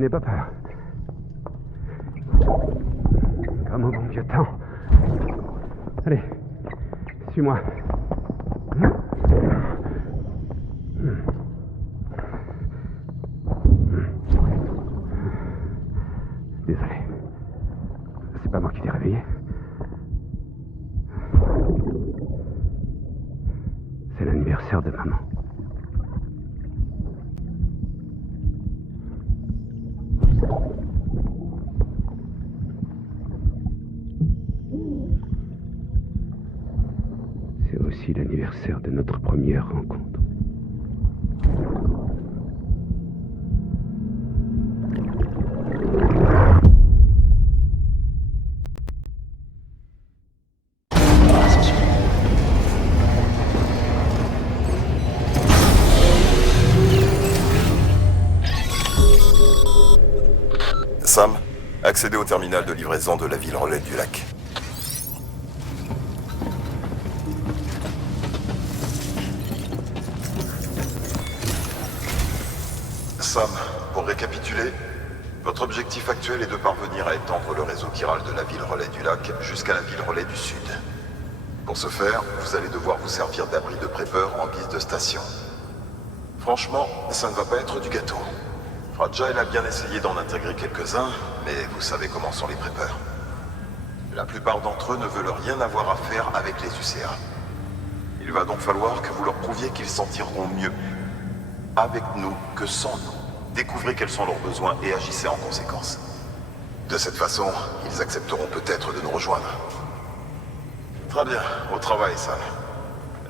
N'aie pas peur. Comme au bon vieux temps. Allez, suis-moi. Désolé. C'est pas moi qui t'ai réveillé. C'est l'anniversaire de maman. C'est aussi l'anniversaire de notre première rencontre. Sam, accédez au terminal de livraison de la ville relais du lac. Sam, pour récapituler, votre objectif actuel est de parvenir à étendre le réseau chiral de la ville relais du lac jusqu'à la ville relais du sud. Pour ce faire, vous allez devoir vous servir d'abri de prépeur en guise de station. Franchement, ça ne va pas être du gâteau. Fragile a bien essayé d'en intégrer quelques-uns, mais vous savez comment sont les prépeurs. La plupart d'entre eux ne veulent rien avoir à faire avec les UCA. Il va donc falloir que vous leur prouviez qu'ils s'en tireront mieux avec nous que sans nous. Découvrez quels sont leurs besoins et agissez en conséquence. De cette façon, ils accepteront peut-être de nous rejoindre. Très bien, au travail, Sam.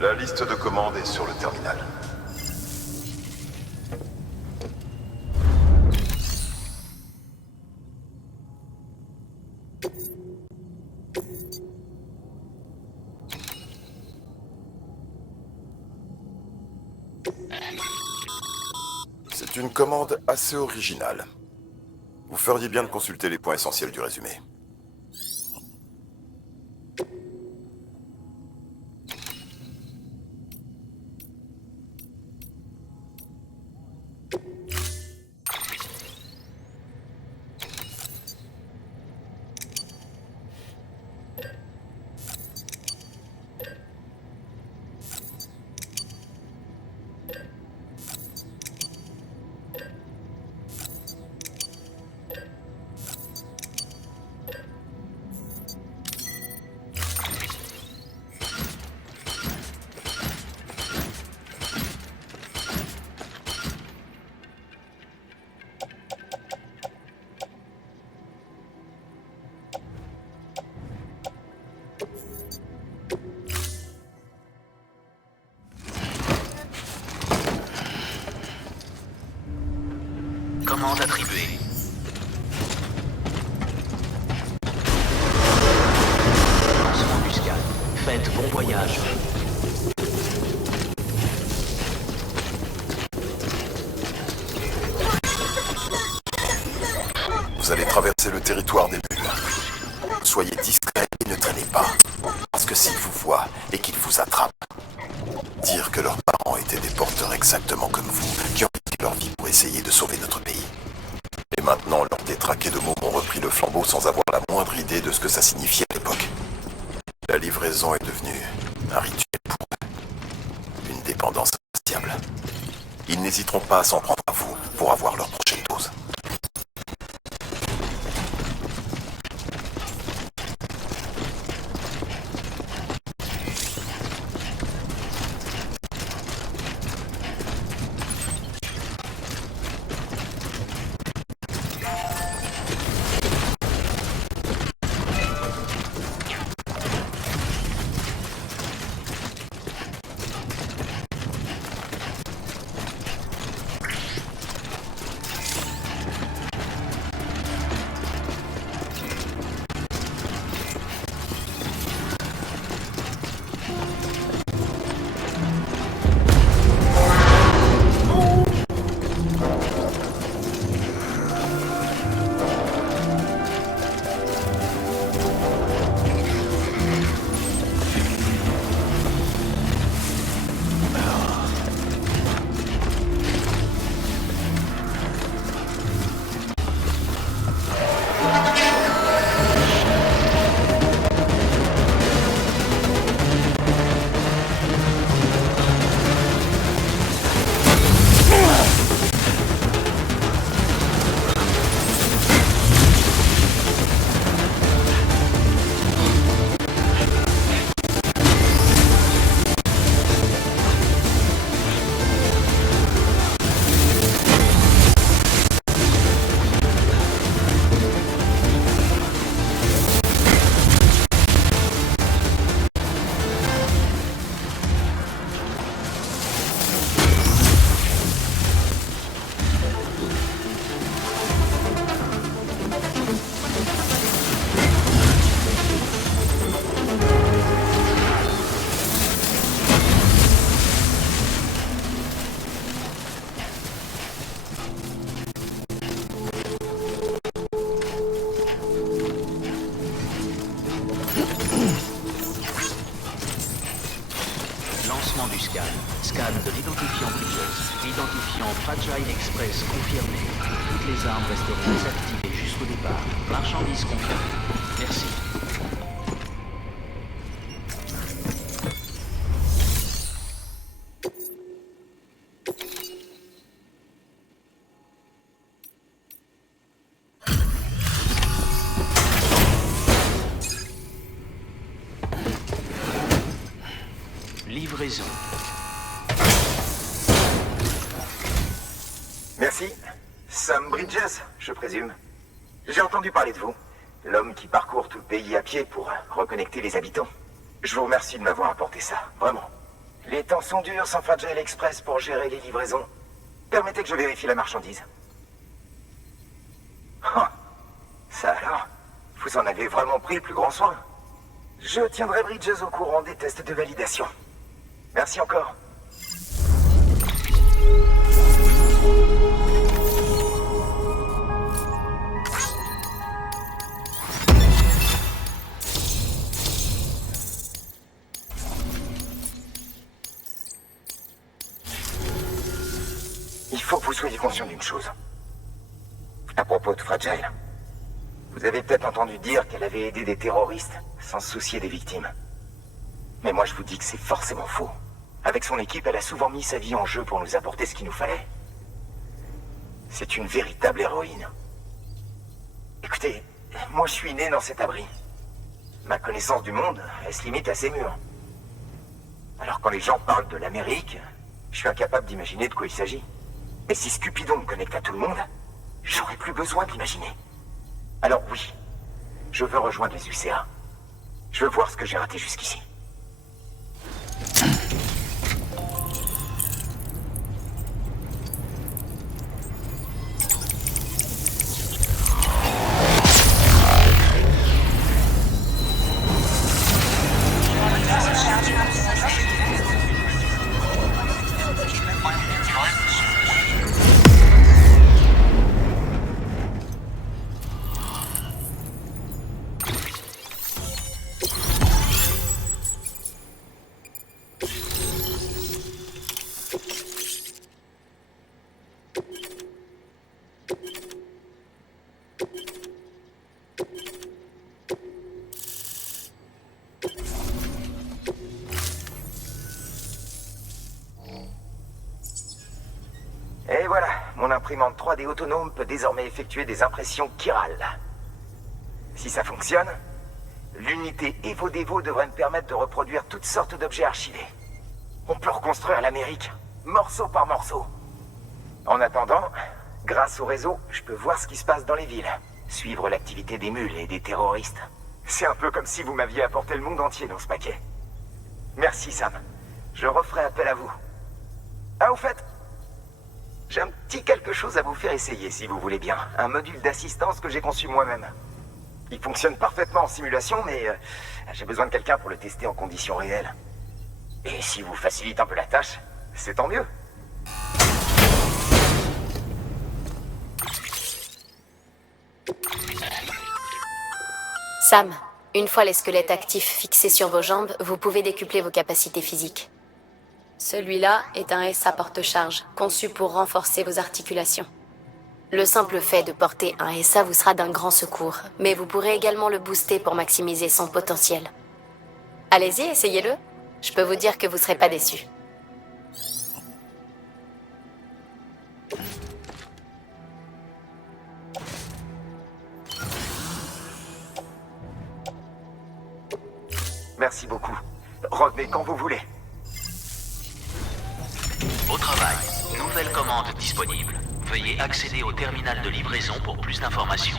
La liste de commandes est sur le terminal. C'est une commande assez originale. Vous feriez bien de consulter les points essentiels du résumé. Commande attribuée. Lancement embuscade. Faites bon voyage. Vous allez traverser le territoire des bulles. Soyez discrets et ne traînez pas. Parce que s'ils vous voient et qu'ils vous attrapent, dire que leurs parents étaient des porteurs exactement comme vous, qui ont risqué leur vie pour essayer de sauver notre pays. Et maintenant, leurs détraqués de mots ont repris le flambeau sans avoir la moindre idée de ce que ça signifiait à l'époque. La livraison est devenue un rituel pour eux. Une dépendance insatiable. Ils n'hésiteront pas à s'en prendre à vous pour avoir leur prochaine dose. d'embuscade. Scan de l'identifiant Bridges. Identifiant Fragile Express confirmé. Toutes les armes resteront désactivées jusqu'au départ. Marchandises confirmées. Merci. Livraison. Merci. Sam Bridges, je présume. J'ai entendu parler de vous. L'homme qui parcourt tout le pays à pied pour reconnecter les habitants. Je vous remercie de m'avoir apporté ça, vraiment. Les temps sont durs sans Fragile Express pour gérer les livraisons. Permettez que je vérifie la marchandise. Oh, ça alors, vous en avez vraiment pris le plus grand soin. Je tiendrai Bridges au courant des tests de validation. Merci encore. Il faut que vous soyez conscient d'une chose. À propos de Fragile. Vous avez peut-être entendu dire qu'elle avait aidé des terroristes, sans se soucier des victimes. Mais moi je vous dis que c'est forcément faux. Avec son équipe, elle a souvent mis sa vie en jeu pour nous apporter ce qu'il nous fallait. C'est une véritable héroïne. Écoutez, moi je suis né dans cet abri. Ma connaissance du monde, elle se limite à ces murs. Alors quand les gens parlent de l'Amérique, je suis incapable d'imaginer de quoi il s'agit. Et si ce Cupidon me connecte à tout le monde, j'aurais plus besoin de l'imaginer. Alors oui, je veux rejoindre les UCA. Je veux voir ce que j'ai raté jusqu'ici. Et voilà, mon imprimante 3D autonome peut désormais effectuer des impressions chirales. Si ça fonctionne, l'unité EvoDevo devrait me permettre de reproduire toutes sortes d'objets archivés. On peut reconstruire l'Amérique, morceau par morceau. En attendant, grâce au réseau, je peux voir ce qui se passe dans les villes, suivre l'activité des mules et des terroristes. C'est un peu comme si vous m'aviez apporté le monde entier dans ce paquet. Merci Sam, je referai appel à vous. Ah, au fait, j'ai un petit quelque chose à vous faire essayer, si vous voulez bien. Un module d'assistance que j'ai conçu moi-même. Il fonctionne parfaitement en simulation, mais j'ai besoin de quelqu'un pour le tester en conditions réelles. Et si vous facilite un peu la tâche, c'est tant mieux. Sam, une fois les squelettes actifs fixés sur vos jambes, vous pouvez décupler vos capacités physiques. Celui-là est un SA porte-charge, conçu pour renforcer vos articulations. Le simple fait de porter un SA vous sera d'un grand secours, mais vous pourrez également le booster pour maximiser son potentiel. Allez-y, essayez-le. Je peux vous dire que vous ne serez pas déçus. Merci beaucoup. Revenez quand vous voulez. Au travail. Nouvelle commande disponible. Veuillez accéder au terminal de livraison pour plus d'informations.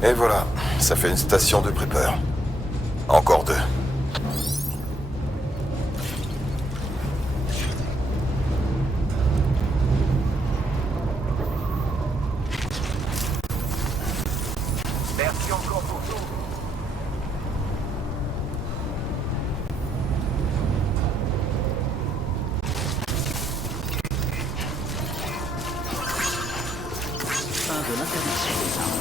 Et voilà, ça fait une station de prépeur. Encore 2. Merci encore pour tout. Fin de l'interdiction des armes.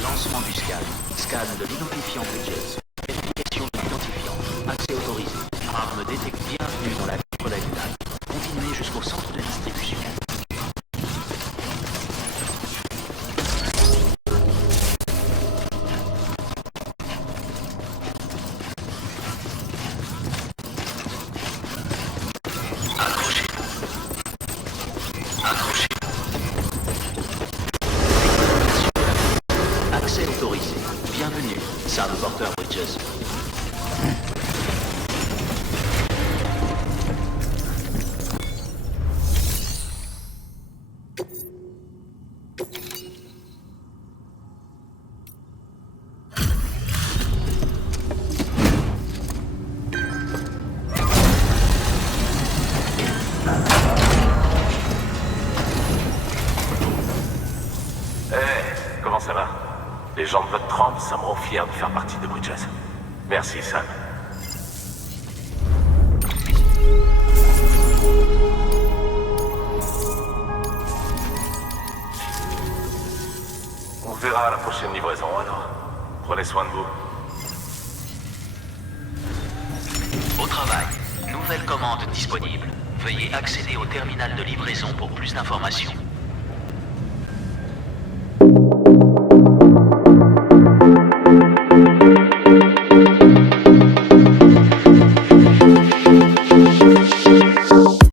Lancement du scan. Scan de l'identifiant Bridges. Vérification de l'identifiant. Accès autorisé. Arme détectée. Bienvenue dans la ville relais du lac. Continuez jusqu'au centre de distribution. Accès autorisé. Bienvenue, Sam Porter Bridges. Comment ça va? Les gens de votre trempe, ça me rend fier de faire partie de Bridges. Merci, Sam. On se verra à la prochaine livraison, alors. Prenez soin de vous. Au travail. Nouvelle commande disponible. Veuillez accéder au terminal de livraison pour plus d'informations.